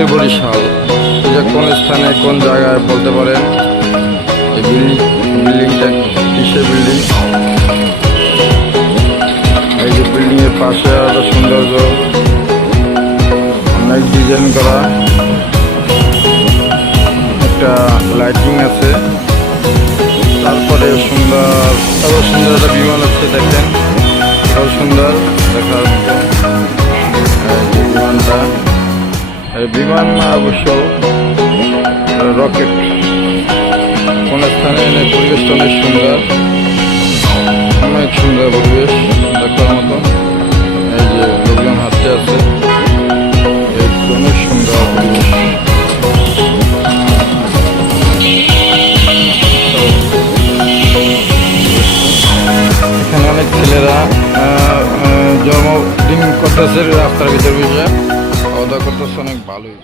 শীতের বরিশাল, এটা কোন স্থানে কোন জায়গায় বলতে পারেন? এই বিল্ডিংটা কিসের বিল্ডিং? এই যে বিল্ডিং এর পাশে আরো সৌন্দর্য, অনেক ডিজাইন করা, একটা লাইটিং আছে, তারপরে আরো সুন্দর একটা বিমান আছে, দেখেন কত সুন্দর দেখার মতো বিমানটা। এই বিমান অবশ্য রকেট। কোন স্থানে পরিবেশটা অনেক সুন্দর, অনেক সুন্দর পরিবেশ দেখার মতো। এই যে লোকজন হাঁটতে আছে, অনেক সুন্দর পরিবেশ। এখানে অনেক ছেলেরা জন্মদিন করতেছে রাস্তার ভিতর বুঝে খাওয়া দাওয়া করতেছে, অনেক ভালোই।